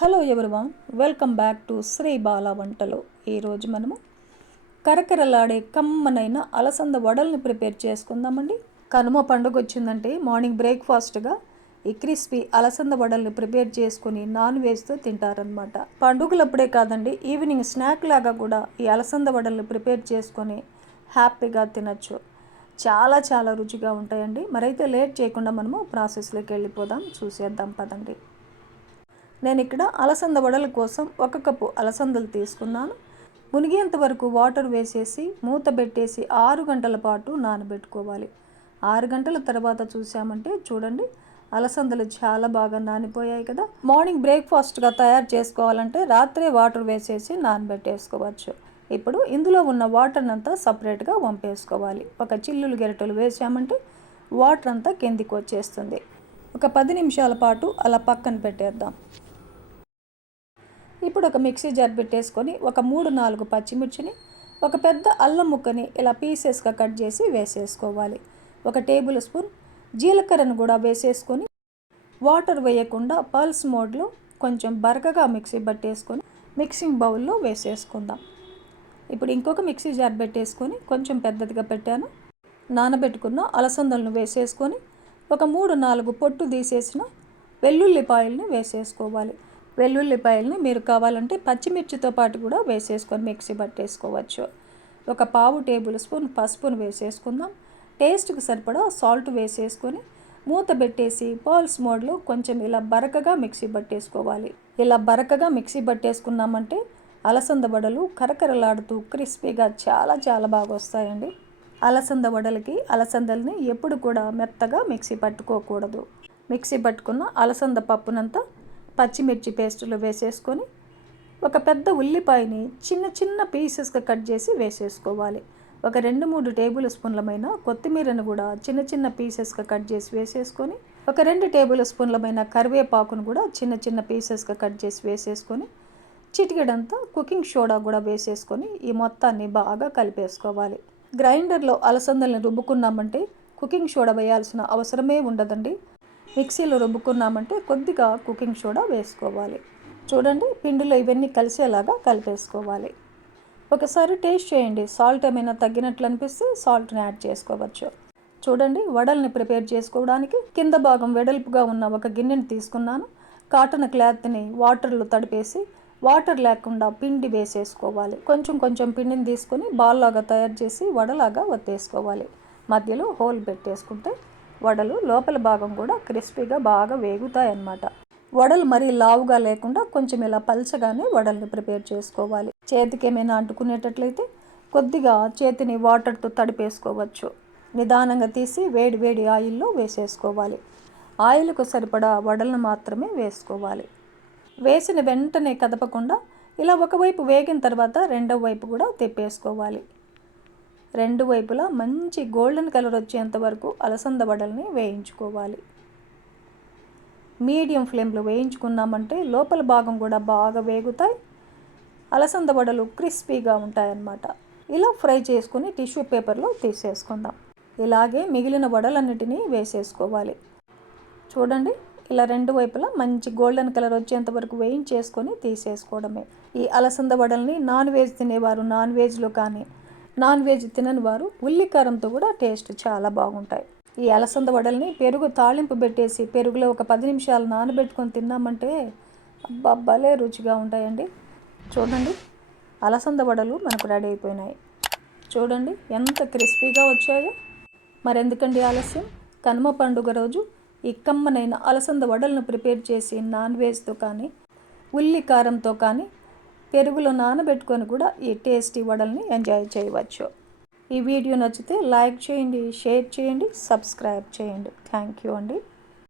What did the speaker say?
Hello everyone, welcome back to Sri Bala Vantalu. ఈరోజు మనము కరకరలాడే కమ్మనైన అలసంద వడల్ని ప్రిపేర్ చేసుకుందామండి. కనుమ పండుగ వచ్చిందంటే మార్నింగ్ బ్రేక్ఫాస్ట్గా ఈ క్రిస్పీ అలసంద వడల్ని ప్రిపేర్ చేసుకుని నాన్ వెజ్తో తింటారనమాట. పండుగలప్పుడే కాదండి, ఈవినింగ్ స్నాక్ లాగా కూడా ఈ అలసంద వడల్ని ప్రిపేర్ చేసుకొని హ్యాపీగా తినచ్చు. చాలా చాలా రుచిగా ఉంటాయండి. మరైతే లేట్ చేయకుండా మనము ప్రాసెస్లోకి వెళ్ళిపోదాం, చూసేద్దాం పదండి. నేను ఇక్కడ అలసంద వడల కోసం 1 కప్పు అలసందలు తీసుకున్నాను. మునిగేంత వరకు వాటర్ వేసేసి మూత పెట్టేసి 6 గంటల పాటు నానబెట్టుకోవాలి. 6 గంటల తర్వాత చూసామంటే చూడండి, అలసందలు చాలా బాగా నానిపోయాయి కదా. మార్నింగ్ బ్రేక్ఫాస్ట్గా తయారు చేసుకోవాలంటే రాత్రే వాటర్ వేసేసి నానబెట్టేసుకోవచ్చు. ఇప్పుడు ఇందులో ఉన్న వాటర్ అంతా సపరేట్గా వంపేసుకోవాలి. ఒక చిల్లులు గెరటలు వేసామంటే వాటర్ అంతా కిందికి వచ్చేస్తుంది. ఒక 10 నిమిషాల పాటు అలా పక్కన పెట్టేద్దాం. ఇప్పుడు ఒక మిక్సీ జార్ పెట్టేసుకొని ఒక 3-4 పచ్చిమిర్చిని, ఒక పెద్ద అల్లం ముక్కని ఇలా పీసెస్గా కట్ చేసి వేసేసుకోవాలి. 1 టేబుల్ స్పూన్ జీలకర్రను కూడా వేసేసుకొని వాటర్ వేయకుండా పల్స్ మోడ్లో కొంచెం బరకగా మిక్సీ పట్టేసుకొని మిక్సింగ్ బౌల్లో వేసేసుకుందాం. ఇప్పుడు ఇంకొక మిక్సీ జార్ పెట్టేసుకొని కొంచెం పెద్దదిగా పెట్టాను. నానబెట్టుకున్న అలసందలను వేసేసుకొని ఒక 3-4 పొట్టు తీసేసిన వెల్లుల్లిపాయలని వేసేసుకోవాలి. వెల్లుల్లిపాయలని మీరు కావాలంటే పచ్చిమిర్చితో పాటు కూడా వేసేసుకొని మిక్సీ పట్టేసుకోవచ్చు. ఒక 1/2 టేబుల్ స్పూన్ పసుపును వేసేసుకుందాం. టేస్ట్కి సరిపడా సాల్ట్ వేసేసుకొని మూత పెట్టేసి పర్ల్స్ మోడ్లో కొంచెం ఇలా బరకగా మిక్సీ పట్టేసుకోవాలి. ఇలా బరకగా మిక్సీ పట్టేసుకున్నామంటే అలసంద వడలు కరకరలాడుతూ క్రిస్పీగా చాలా చాలా బాగా వస్తాయండి. అలసంద వడలకి అలసందల్ని ఎప్పుడు కూడా మెత్తగా మిక్సీ పట్టుకోకూడదు. మిక్సీ పట్టుకున్న అలసంద పప్పునంతా పచ్చిమిర్చి పేస్టులో వేసేసుకొని ఒక పెద్ద ఉల్లిపాయని చిన్న చిన్న పీసెస్గా కట్ చేసి వేసేసుకోవాలి. ఒక 2-3 టేబుల్ స్పూన్లమైన కొత్తిమీరను కూడా చిన్న చిన్న పీసెస్గా కట్ చేసి వేసేసుకొని ఒక 2 టేబుల్ స్పూన్లమైన కరివేపాకును కూడా చిన్న చిన్న పీసెస్గా కట్ చేసి వేసేసుకొని చిటికెడంతా కుకింగ్ సోడా కూడా వేసేసుకొని ఈ మొత్తాన్ని బాగా కలిపేసుకోవాలి. గ్రైండర్లో అలసందల్ని రుబ్బుకున్నామంటే కుకింగ్ సోడా వేయాల్సిన అవసరమే ఉండదండి. మిక్సీలో రుబ్బుకున్నామంటే కొద్దిగా కుకింగ్ సోడా వేసుకోవాలి. చూడండి, పిండిలో ఇవన్నీ కలిసేలాగా కలిపేసుకోవాలి. ఒకసారి టేస్ట్ చేయండి, సాల్ట్ ఏమైనా తగ్గినట్లు అనిపిస్తే సాల్ట్ని యాడ్ చేసుకోవచ్చు. చూడండి, వడల్ని ప్రిపేర్ చేసుకోవడానికి కింద భాగం వెడల్పుగా ఉన్న ఒక గిన్నెని తీసుకున్నాను. కాటన్ క్లాత్ని వాటర్లో తడిపేసి వాటర్ లేకుండా పిండి వేసేసుకోవాలి. కొంచెం కొంచెం పిండిని తీసుకొని బాల్ లాగా తయారు చేసి వడలాగా వత్తేసుకోవాలి. మధ్యలో హోల్ పెట్టేసుకుంటే వడలు లోపల భాగం కూడా క్రిస్పీగా బాగా వేగుతాయి అన్నమాట. వడలు మరీ లావుగా లేకుండా కొంచెం ఇలా పల్చగానే వడల్ని ప్రిపేర్ చేసుకోవాలి. చేతికి ఏమైనా అంటుకునేటట్లయితే కొద్దిగా చేతిని వాటర్తో తడిపేసుకోవచ్చు. నిదానంగా తీసి వేడి వేడి ఆయిల్లో వేసేసుకోవాలి. ఆయిల్కు సరిపడా వడలను మాత్రమే వేసుకోవాలి. వేసిన వెంటనే కదపకుండా ఇలా ఒకవైపు వేగిన తర్వాత రెండవ వైపు కూడా తిప్పేసుకోవాలి. 2 వైపులా మంచి గోల్డెన్ కలర్ వచ్చేంత వరకు అలసంద వడల్ని వేయించుకోవాలి. మీడియం ఫ్లేమ్లో వేయించుకున్నామంటే లోపల భాగం కూడా బాగా వేగుతాయి. అలసంద వడలు క్రిస్పీగా ఉంటాయన్నమాట. ఇలా ఫ్రై చేసుకుని టిష్యూ పేపర్లో తీసేసుకుందాం. ఇలాగే మిగిలిన వడలన్నిటినీ వేసేసుకోవాలి. చూడండి, ఇలా 2 వైపులా మంచి గోల్డెన్ కలర్ వచ్చేంత వరకు వేయించేసుకొని తీసేసుకోవడమే. ఈ అలసంద వడల్ని నాన్ వెజ్ తినేవారు నాన్ వెజ్లో కానీ, నాన్ వెజ్ తినని వారు ఉల్లికారంతో కూడా టేస్ట్ చాలా బాగుంటాయి. ఈ అలసంద వడల్ని పెరుగు తాళింపు పెట్టేసి పెరుగులో ఒక 10 నిమిషాలు నానబెట్టుకొని తిన్నామంటే భలే రుచిగా ఉంటాయండి. చూడండి, అలసంద వడలు మనకు రెడీ అయిపోయినాయి. చూడండి ఎంత క్రిస్పీగా వచ్చాయో. మరెందుకండి ఆలస్యం, కనుమ పండుగ రోజు ఈ కమ్మనైన అలసంద వడలను ప్రిపేర్ చేసి నాన్ వెజ్తో కానీ ఉల్లి కారంతో కానీ పెరుగులో నానబెట్టుకొని కూడా ఈ టేస్టీ వడల్ని ఎంజాయ్ చేయవచ్చు. ఈ వీడియో నచ్చితే లైక్ చేయండి, షేర్ చేయండి, సబ్స్క్రైబ్ చేయండి. థ్యాంక్ యూ అండి.